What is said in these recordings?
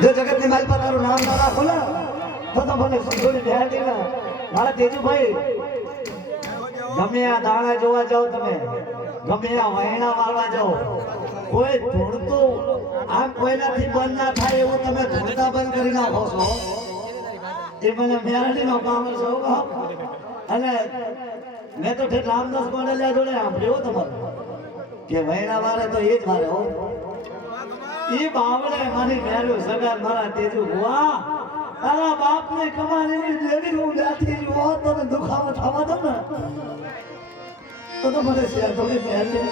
જો જગતની માલ પર તારું નામ ના રાખો ને તો મને સંતોષી ધ્યાન દે ને મારા તેજુભાઈ ગમે આ દાણા જોવા જાઓ તમે ગમે આ વહેણા મારવા જાઓ કોઈ ધૂળતો આ કોઈનાથી બંધ ના થાય એવું તમે ધૂળતા બંધ કરી નાખો છો એ મને મેરડીનો પાવર છે અને મેં તો ઠેઠ રામદાસ ગોંડલિયા જોડે સાંભળ્યો તમારે કે વહેણા મારે તો એ જ મારે હો એ બાવળે મારી મેરું સગા મારા તેજુ વાહ તારા બાપને કમાણીની દેવી હું જાતી જો તને દુખાવો થવા દો ને તો મને શેર થોડી મેરી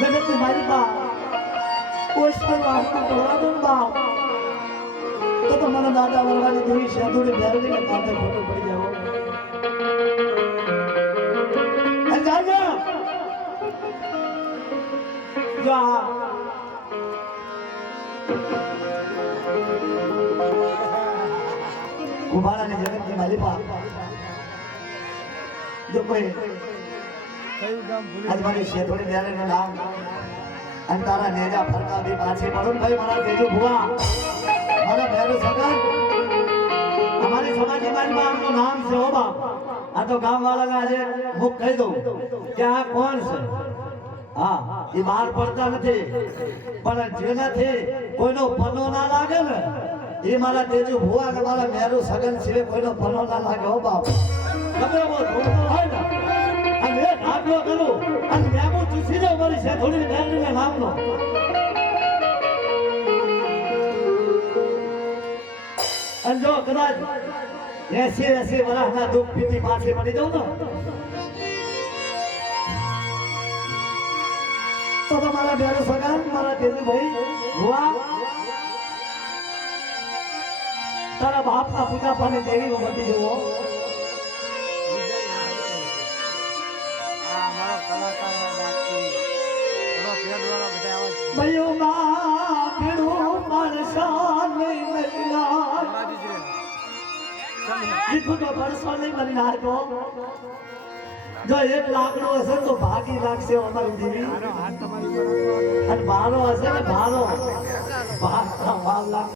જગતની મારી બા ઓછળ વાહનો કરવા દો બાપ તો મને દાદા વરવાની દેવી શેર થોડી મેરી ને કાંતે ખોટું પડી જાવ જાજા જો કુમારાની જગતની મારી બા જો કોઈ આજ મારી શેઠોડી બેરેનું નામ અને તારા નેજા ફરકા બી પાછી પડો ને ભાઈ મારા તેજુ ભુવા મારા બેરું સગન અમારી સમાજની મારી બાનું નામ છે હો બાપ આ તો ગામ વાળાને આજે હું કહી દઉં કે આ કોણ છે હા એ બહાર પડતા નથી પણ જેનાથી કોઈનો પનો ના લાગે ને એ મારા તેજુ ભુવા અને મારા મેરું સગન સિવાય કોઈનો પનો ના લાગે હો બાપ ગમે એવો ધોળતો હોય ને અને એ ઢાકલો કરું અને મેમો ચૂસી જાવ મારી છે થોડી મેરડીના નામનો અને જો કદાચ 80 વર્ષના દુઃખ પીતી પાછી પડી જાઉં ને તો મારા બેરો સગાન મારા તેજુભાઈ ભુવા તારા બાપના પૂજા પાની દેવી બની જવો ભયો માં પીડું માણસાને મરલા જીતુનો પરસો નહીં મરી નાખો જો એક લાકડો હશે તો ભાગી લાગશે અમારી દેવી અને ભારો હશે ને ભારો ભાગ લાગ